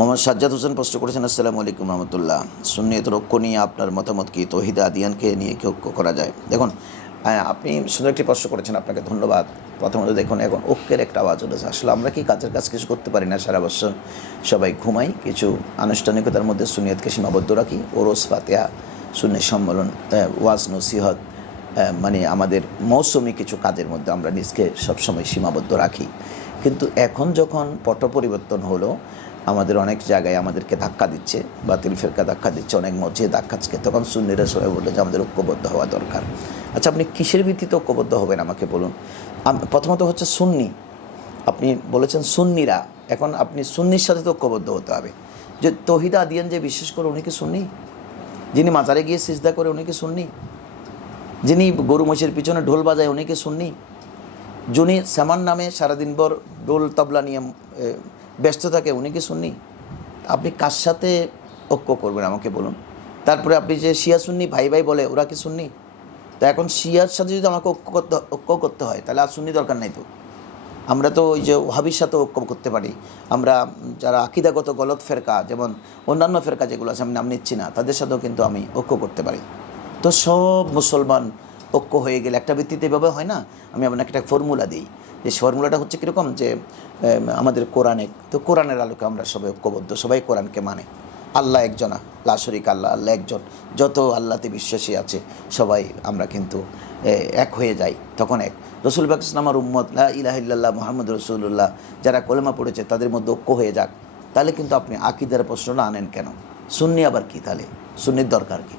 মোহাম্মদ সাজ্জাদ হোসেন প্রশ্ন করেছেন, আসসালামু আলাইকুম রহমতুল্লাহ। সুন্নিয়ত ঐক্য নিয়ে আপনার মতামত কি? তহিদা আদিয়ানকে নিয়ে কি ঐক্য করা যায়? দেখুন আপনি সুন্দর একটি প্রশ্ন করেছেন, আপনাকে ধন্যবাদ। প্রথমত দেখুন, এখন ঐক্যের একটা আওয়াজ উঠেছে। আসলে আমরা কি কাজের কাজ কিছু করতে পারি না? সারা বছর সবাই ঘুমাই, কিছু আনুষ্ঠানিকতার মধ্যে সুনিয়তকে সীমাবদ্ধ রাখি। ওরস, ফাতেহা শূন্য সম্মেলন ওয়াজ, নসিহত মানে আমাদের মৌসুমি কিছু কাজের মধ্যে আমরা নিজকে সবসময় সীমাবদ্ধ রাখি। কিন্তু এখন যখন পট পরিবর্তন হলো আমাদের অনেক জায়গায় আমাদেরকে ধাক্কা দিচ্ছে, বাতিল ফেরকা ধাক্কা দিচ্ছে, অনেক মসজিদে ধাক্কা দিচ্ছে। তখন সুন্নিরা সবাই বলল যে আমাদের ঐক্যবদ্ধ হওয়া দরকার। আচ্ছা আপনি কিসের ভিত্তিতে ঐক্যবদ্ধ হবেন আমাকে বলুন? প্রথমত হচ্ছে সুন্নি। আপনি বলেছেন সুন্নিরা, এখন আপনি সুন্নির সাথে তো ঐক্যবদ্ধ হতে হবে। যে তহিদা আদিয়ান যে বিশেষ করে উনি কি সুন্নি? যিনি মাজারে গিয়ে সিজদা করে উনি কি সুন্নি? যিনি গরু মহিষের পিছনে ঢোল বাজায় উনি কি সুন্নি? যিনি শ্যামান নামে সারাদিন ভর ডোল তবলা নিয়ে ব্যস্ত থাকে, উনি কি শুননি আপনি কার সাথে ঐক্য করবেন আমাকে বলুন? তারপরে আপনি যে শিয়া সুন্নি, ভাই ভাই বলে, ওরা কি শুননি তো এখন শিয়ার সাথে যদি আমাকে ঐক্য করতে ঐক্য করতে হয়, তাহলে আর সুন্নি দরকার নাই তো। আমরা তো ওই যে ওহাবির সাথে ঐক্য করতে পারি। আমরা যারা আকিদাগত গলত ফেরকা, যেমন অন্যান্য ফেরকা যেগুলো আছে, আমি নাম নিচ্ছি না, তাদের সাথেও কিন্তু আমি ঐক্য করতে পারি। তো সব মুসলমান ঐক্য হয়ে গেলে, একটা ভিত্তিতে এভাবে হয় না? আমি আপনাকে একটা ফর্মুলা দিই। যে ফর্মুলাটা হচ্ছে কীরকম যে আমাদের কোরআনে, তো কোরআনের আলোকে আমরা সবাই ঐক্যবদ্ধ, সবাই কোরআনকে মানে। আল্লাহ একজনা লাশরিক আল্লাহ আল্লাহ একজন। যত আল্লাহতে বিশ্বাসী আছে, সবাই আমরা কিন্তু এক হয়ে যাই, তখন এক। রসুল বাকিসলামার উম্মত, লা ইলাহিল্লাহ মোহাম্মদ রসুল্লাহ যারা কলেমা পড়েছে, তাদের মধ্যে ঐক্য হয়ে যাক। তাহলে কিন্তু আপনি আকিদার প্রশ্নটা আনেন কেন? সুন্নি আবার কি তাহলে? সুন্নির দরকার কি?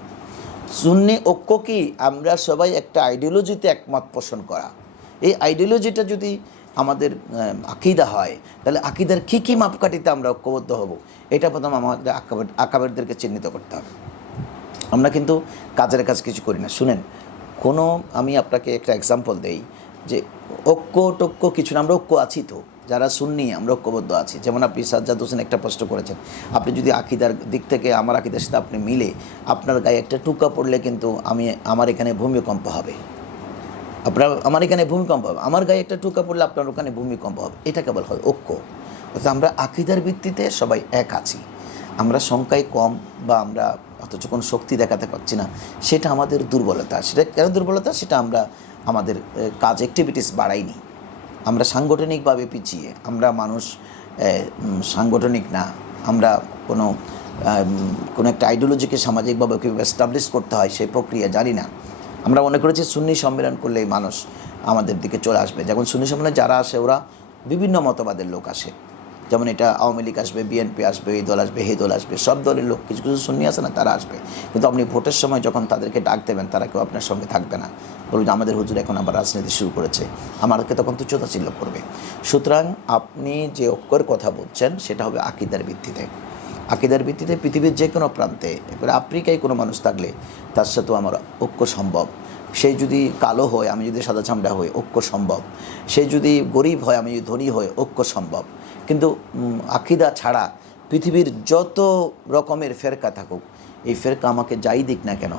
সুন্নি ঐক্য কি? আমরা সবাই একটা আইডিওলজিতে একমত পোষণ করা। এই আইডিওলজিটা যদি আমাদের আকিদা হয়, তাহলে আকিদার কী কী মাপকাঠিতে আমরা ঐক্যবদ্ধ হব, এটা প্রথম আমাদের আকাবের, আকাবেরদেরকে চিহ্নিত করতে হবে। আমরা কিন্তু কাজের কাজ কিছু করি না। শুনেন, কোনো আমি আপনাকে একটা এক্সাম্পল দেই যে ঐক্য টক্য কিছু না, আমরা ঐক্য আছি তো, যারা শুননি আমরা ঐক্যবদ্ধ আছি। যেমন আপনি সাজ্জাদ হোসেন একটা প্রশ্ন করেছেন, আপনি যদি আকিদার দিক থেকে আমার আকিদার সাথে আপনি মিলে, আপনার গায়ে একটা টুকা পড়লে কিন্তু আমি, আমার এখানে ভূমিকম্প হবে। আপনার, আমার এখানে ভূমিকম্প হবে। আমার গায়ে একটা টুকা পড়লে আপনার ওখানে ভূমিকম্প হবে। এটা কেবল হয় ঐক্য। অর্থাৎ আমরা আকিদার ভিত্তিতে সবাই এক আছি। আমরা সংখ্যায় কম বা আমরা অথচ কোনো শক্তি দেখাতে পারছি না, সেটা আমাদের দুর্বলতা। সেটা কেন দুর্বলতা? সেটা আমরা, আমাদের কাজ অ্যাক্টিভিটিস বাড়াইনি। আমরা সাংগঠনিকভাবে পিছিয়ে। আমরা মানুষ সাংগঠনিক না। আমরা কোনো কোনো একটা আইডিওলজিকে সামাজিকভাবে কীভাবে এস্টাবলিশ করতে হয়, সেই প্রক্রিয়া জানি না। আমরা মনে করেছি সুন্নি সম্মেলন করলেই মানুষ আমাদের দিকে চলে আসবে। যেমন সুন্নি সম্মেলনে যারা আসে, ওরা বিভিন্ন মতবাদের লোক আসে। যেমন এটা আওয়ামী লীগ আসবে বিএনপি আসবে, এই দল আসবে হে দল আসবে, সব দলের লোক, কিছু কিছু সুন্নি আসে না, তারা আসবে। কিন্তু আপনি ভোটের সময় যখন তাদেরকে ডাক দেবেন, তারা কেউ আপনার সঙ্গে থাকবে না। বলবে যে, আমাদের হুজুর এখন আবার রাজনীতি শুরু করেছে। আমাদেরকে তখন তো চোতাচিল্য করবে। সুতরাং আপনি যে ঐক্যের কথা বলছেন, সেটা হবে আকিদার ভিত্তিতে। আকিদার ভিত্তিতে পৃথিবীর যে কোনো প্রান্তে এবারে আফ্রিকায় কোনো মানুষ থাকলে তার সাথেও আমার ঐক্য সম্ভব। সে যদি কালো হয়, আমি যদি সাদা চামড়া হই, ঐক্য সম্ভব। সে যদি গরিব হয়, আমি যদি ধনী হই, ঐক্য সম্ভব। কিন্তু আকিদা ছাড়া পৃথিবীর যত রকমের ফেরকা থাকুক, এই ফেরকা আমাকে যাই দিক না কেন,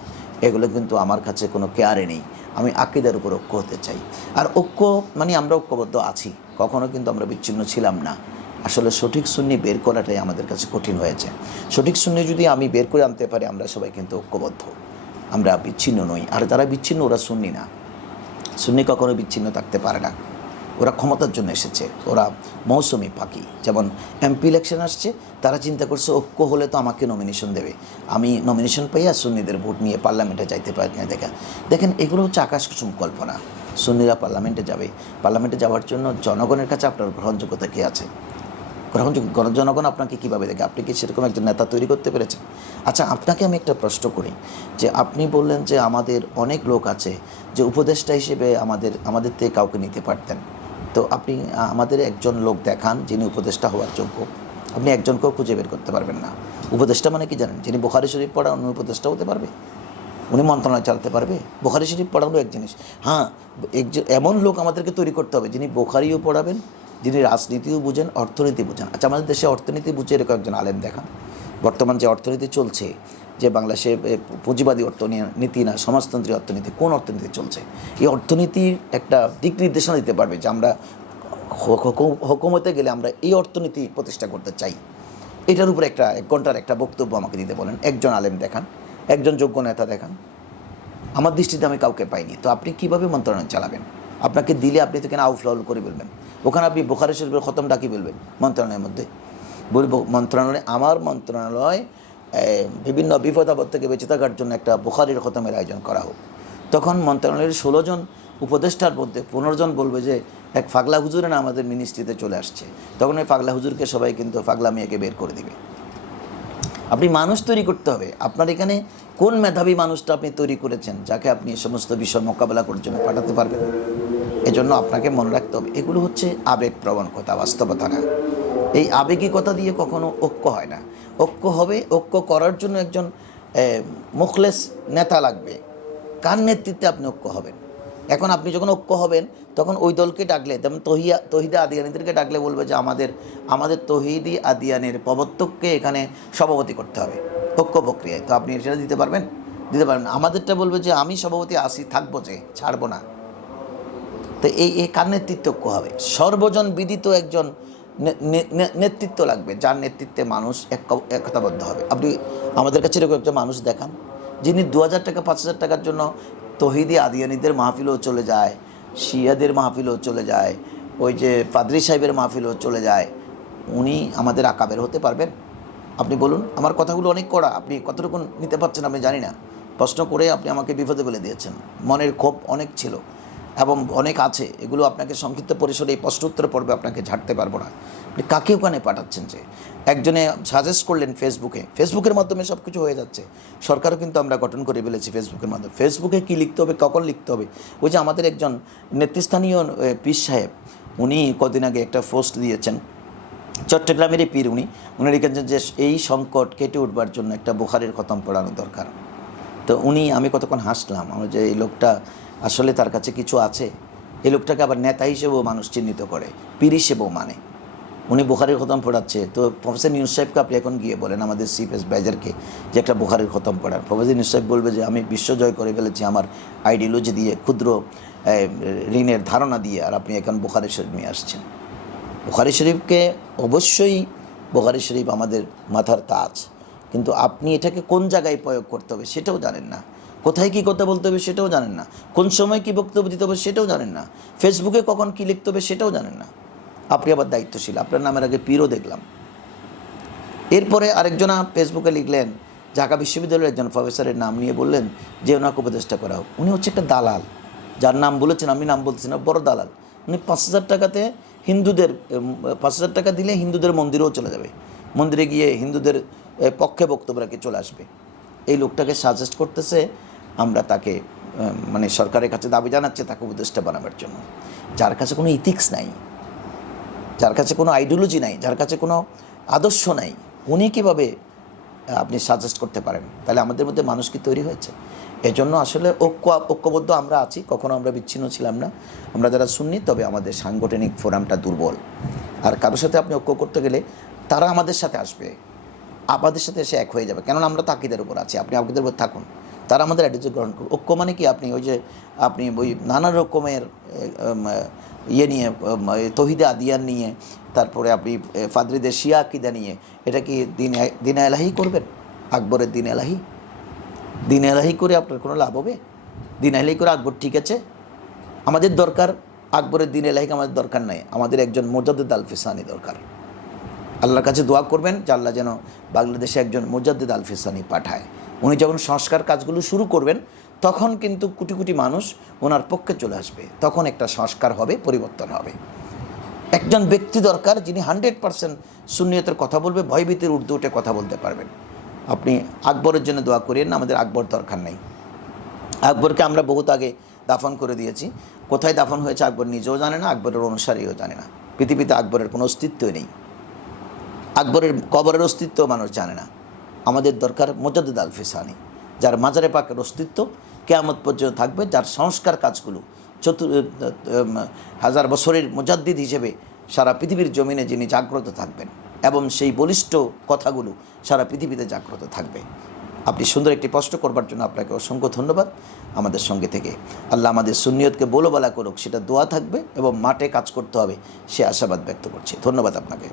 এগুলো কিন্তু আমার কাছে কোনো কেয়ারে নেই। আমি আকিদার উপর ঐক্য হতে চাই। আর ঐক্য মানে আমরা ঐক্যবদ্ধ আছি, কখনো কিন্তু আমরা বিচ্ছিন্ন ছিলাম না। আসলে সঠিক সুন্নি বের করাটাই আমাদের কাছে কঠিন হয়েছে। সঠিক সুন্নি যদি আমি বের করে আনতে পারি, আমরা সবাই কিন্তু ঐক্যবদ্ধ। আমরা বিচ্ছিন্ন নই। আর যারা বিচ্ছিন্ন, ওরা সুন্নি না। সুন্নি কখনো বিচ্ছিন্ন থাকতে পারে না। ওরা ক্ষমতার জন্য এসেছে। ওরা মৌসুমি পাখি। যেমন এমপি ইলেকশন আসছে, তারা চিন্তা করছে, ঐক্য হলে তো আমাকে নমিনেশন দেবে। আমি নমিনেশন পাইয়া সুন্নিদের ভোট নিয়ে পার্লামেন্টে যাইতে পারি না দেখা। দেখেন, এগুলো হচ্ছে আকাশ কুসুম কল্পনা। সুন্নিরা পার্লামেন্টে যাবে। পার্লামেন্টে যাওয়ার জন্য জনগণের কাছে আপনার গ্রহণযোগ্যতা কী আছে? গণ- জনগণ আপনাকে কীভাবে দেখে? আপনি কি সেরকম একজন নেতা তৈরি করতে পেরেছেন? আচ্ছা আপনাকে আমি একটা প্রশ্ন করি, যে আপনি বললেন যে আমাদের অনেক লোক আছে যে উপদেষ্টা হিসেবে আমাদের আমাদের থেকে কাউকে নিতে পারতেন। তো আপনি, আমাদের একজন লোক দেখান যিনি উপদেষ্টা হওয়ার যোগ্য। আপনি একজনকেও খুঁজে বের করতে পারবেন না। উপদেষ্টা মানে কি জানেন? যিনি বুখারি শরীফ পড়া অন্য উপদেষ্টা হতে পারবে? উনি মন্ত্রণালয় চালাতে পারবে। বোখারি শরীফ পড়ানো এক জিনিস। হ্যাঁ এমন লোক আমাদেরকে তৈরি করতে হবে যিনি বোখারিও পড়াবেন, যিনি রাজনীতিও বুঝেন, অর্থনীতি বুঝেন। আচ্ছা আমাদের দেশে অর্থনীতি বুঝে এরকম একজন আলেম দেখান। বর্তমান যে অর্থনীতি চলছে, যে বাংলাদেশে পুঁজিবাদী অর্থনীতি না, সমাজতন্ত্রী অর্থনীতি, কোন অর্থনীতি চলছে? এই অর্থনীতির একটা দিক নির্দেশনা দিতে পারবে যে আমরা হুকুমতে গেলে আমরা এই অর্থনীতি প্রতিষ্ঠা করতে চাই। এটার উপরে একটা, এক ঘণ্টার একটা বক্তব্য আমাকে দিতে বলেন। একজন আলেম দেখান। একজন যোগ্য নেতা দেখান। আমার দৃষ্টিতে আমি কাউকে পাইনি। তো আপনি কীভাবে মন্ত্রণালয় চালাবেন? আপনাকে দিলে আপনি তো কেন আউফলাউল করে বলবেন ওখানে আপনি বোখারি শরীফের খতম ডাকি বলবেন মন্ত্রণালয়ের মধ্যে। বলব মন্ত্রণালয়, আমার মন্ত্রণালয় বিভিন্ন বিপদ আপদ থেকে বেঁচে থাকার জন্য একটা বোখারির খতমের আয়োজন করা হোক। তখন মন্ত্রণালয়ের ষোলো জন উপদেষ্টার মধ্যে পনেরো জন বলবে যে এক ফাগলা হুজুরে না আমাদের মিনিস্ট্রিতে চলে আসছে। তখন ওই ফাগলা হুজুরকে সবাই কিন্তু ফাগলা মেয়েকে বের করে দিবে। আপনি মানুষ তৈরি করতে হবে। আপনার এখানে কোন মেধাবী মানুষটা আপনি তৈরি করেছেন যাকে আপনি এই সমস্ত বিষয় মোকাবেলা করার জন্য পাঠাতে পারবেন? এজন্য আপনাকে মনে রাখতে হবে এগুলো হচ্ছে আবেগপ্রবণ কথা বাস্তবতা না। এই আবেগিকতা দিয়ে কখনো ঐক্য হয় না। ঐক্য হবে ঐক্য করার জন্য একজন এ, মুখলেস নেতা লাগবে। কার নেতৃত্বে আপনি ঐক্য হবেন? এখন আপনি যখন ঐক্য হবেন, তখন ওই দলকে ডাকলে, যেমন তহিয়া, তহিদা আদিয়ানিদেরকে ডাকলে বলবে যে আমাদের আমাদের তহিদি আদিয়ানের প্রবর্তককে এখানে সভাপতি করতে হবে, ঐক্য প্রক্রিয়ায়। তো আপনি সেটা দিতে পারবেন? দিতে পারবেন। আমাদেরটা বলবে যে আমি সভাপতি, আসি, থাকব যে, ছাড়বো না। তো এই এই কার নেতৃত্ব ঐক্য হবে? সর্বজন বিদিত একজন নেতৃত্ব লাগবে, যার নেতৃত্বে মানুষ এক- একতাবদ্ধ হবে। আপনি আমাদের কাছে এরকম একটা মানুষ দেখান, যিনি দু হাজার টাকা, পাঁচ হাজার টাকার জন্য তহিদি আদিয়ানিদের মাহফিলও চলে যায়, শিয়াদের মাহফিলও চলে যায়, ওই যে পাদ্রি সাহেবের মাহফিলও চলে যায়। উনি আমাদের আকাবের হতে পারবেন। আপনি বলুন, আমার কথাগুলো অনেক কড়া, আপনি কতটুকু নিতে পারছেন আমি জানি না। প্রশ্ন করে আপনি আমাকে বিপদে ফেলে দিয়েছেন। মনের ক্ষোভ অনেক ছিল। এবং অনেক আছে, এগুলো আপনাকে সংক্ষিপ্ত পরিসরে এই প্রশ্ন উত্তর পর্বে আপনাকে ঝাড়তে পারব না। আপনি কাকে ওখানে পাঠাচ্ছেন যে? একজনে সাজেস্ট করলেন ফেসবুকে ফেসবুকের মাধ্যমে সব কিছু হয়ে যাচ্ছে। সরকারও কিন্তু আমরা গঠন করে ফেলেছি ফেসবুকের মাধ্যমে। ফেসবুকে কী লিখতে হবে, কখন লিখতে হবে? ওই যে আমাদের একজন নেতৃস্থানীয় পীর সাহেব, উনি কদিন আগে একটা পোস্ট দিয়েছেন। চট্টগ্রামেরই পীর উনি। উনি লিখেছেন যে, এই সংকট কেটে উঠবার জন্য একটা বুখারের খতম পড়ানো দরকার। তো উনি, আমি কতক্ষণ হাসলাম আমার যে এই লোকটা আসলে তার কাছে কিছু আছে। এই লোকটাকে আবার নেতা হিসেবেও মানুষ চিহ্নিত করে, পীর হিসেবেও মানে। উনি বুখারির খতম পড়াচ্ছে। তো প্রফেসর নিউজ সাহেবকে আপনি এখন গিয়ে বলেন, আমাদের চিফ ব্যাজারকে, যে একটা বুখারির খতম পড়ান প্রফেসর নিউজ সাহেব বলবে যে, আমি বিশ্ব জয় করে ফেলেছি আমার আইডিওলজি দিয়ে, ক্ষুদ্র ঋণের ধারণা দিয়ে, আর আপনি এখন বুখারি শরীফ নিয়ে আসছেন। বুখারি শরীফকে অবশ্যই, বুখারি শরীফ আমাদের মাথার তাজ। কিন্তু আপনি এটাকে কোন জায়গায় প্রয়োগ করতে হবে সেটাও জানেন না। কোথায় কী কথা বলতে হবে সেটাও জানেন না। কোন সময় কী বক্তব্য দিতে হবে সেটাও জানেন না। ফেসবুকে কখন কী লিখতে হবে সেটাও জানেন না। আপনি আবার দায়িত্বশীল, আপনার নামের আগে পীরও দেখলাম। এরপরে আরেকজনা ফেসবুকে লিখলেন, ঢাকা বিশ্ববিদ্যালয়ের একজন প্রফেসরের নাম নিয়ে বললেন যে ওনাকে উপদেষ্টা করা হোক। উনি হচ্ছে একটা দালাল। যার নাম বলেছেন, আমি নাম বলছি না, বড় দালাল। উনি পাঁচ হাজার টাকাতে হিন্দুদের পাঁচ হাজার টাকা দিলে হিন্দুদের মন্দিরেও চলে যাবে। মন্দিরে গিয়ে হিন্দুদের পক্ষে বক্তব্য রেখে চলে আসবে। এই লোকটাকে সাজেস্ট করতেছে আমরা তাকে মানে সরকারের কাছে দাবি জানাচ্ছে, তাকে উপদেষ্টা বানাবার জন্য। যার কাছে কোনো ইথিক্স নাই, যার কাছে কোনো আইডিওলজি নাই, যার কাছে কোনো আদর্শ নাই, উনি কীভাবে আপনি সাজেস্ট করতে পারেন? তাহলে আমাদের মধ্যে মানুষ কি তৈরি হয়েছে? এজন্য আসলে ঐক্য, ঐক্যবদ্ধ আমরা আছি, কখনো আমরা বিচ্ছিন্ন ছিলাম না। আমরা যারা শুননি তবে আমাদের সাংগঠনিক ফোরামটা দুর্বল। আর কারোর সাথে আপনি ঐক্য করতে গেলে তারা আমাদের সাথে আসবে। আমাদের সাথে এসে এক হয়ে যাবে। কেননা আমরা তাকিদের উপর আছি। আপনি আকিদের উপর থাকুন। তারা আমাদের অ্যাটিটিউড গ্রহণ করুন ঐক্য মানে কি? আপনি ওই যে, আপনি ওই নানা রকমের ইয়ে নিয়ে তহিদা আদিয়ান নিয়ে, তারপরে আপনি ফাদরিদের শিয়া আকিদা নিয়ে, এটা কি দিন দিন এলাহি করবেন? আকবরের দিন এলাহি? দিন এলাহি করে আপনার কোনো লাভ হবে? দিন এলাহি করে আকবর ঠিক আছে? আমাদের দরকার, আকবরের দিন এলাহিকে আমাদের দরকার নাই। আমাদের একজন মোজাদ্দেদ আল ফিসানি দরকার। আল্লাহর কাছে দোয়া করবেন যে আল্লাহ যেন বাংলাদেশে একজন মুজাদ্দিদ আল ফিসানি পাঠায়। উনি যখন সংস্কার কাজগুলো শুরু করবেন, তখন কিন্তু কোটি কোটি মানুষ ওনার পক্ষে চলে আসবে। তখন একটা সংস্কার হবে, পরিবর্তন হবে। একজন ব্যক্তি দরকার যিনি হান্ড্রেড পার্সেন্ট শূন্যতের কথা বলবে, ভয়ভীতির উর্দু উঠে কথা বলতে পারবেন। আপনি আকবরের জন্য দোয়া করিয়েন না আমাদের আকবর দরকার নেই। আকবরকে আমরা বহুত আগে দাফন করে দিয়েছি। কোথায় দাফন হয়েছে আকবর নিজেও জানে না, আকবরের অনুসারীও জানে না। পৃথিবীতে আকবরের কোনো অস্তিত্বই নেই। আকবরের কবরের অস্তিত্ব মানুষ জানে না। আমাদের দরকার মোজাদ্দিদ আল ফিসানি যার মাজারে পাকের অস্তিত্ব কেয়ামত পর্যন্ত থাকবে, যার সংস্কার কাজগুলো চতুর হাজার বছরের মুজাদ্দিদ হিসেবে সারা পৃথিবীর জমিনে যিনি জাগ্রত থাকবেন এবং সেই বলিষ্ঠ কথাগুলো সারা পৃথিবীতে জাগ্রত থাকবে। আপনি সুন্দর একটি প্রশ্ন করবার জন্য আপনাকে অসংখ্য ধন্যবাদ। আমাদের সঙ্গে থেকে আল্লাহ আমাদের সুনিয়তকে বলা করুক, সেটা দোয়া থাকবে এবং মাঠে কাজ করতে হবে, সে আশাবাদ ব্যক্ত করছি। ধন্যবাদ আপনাকে।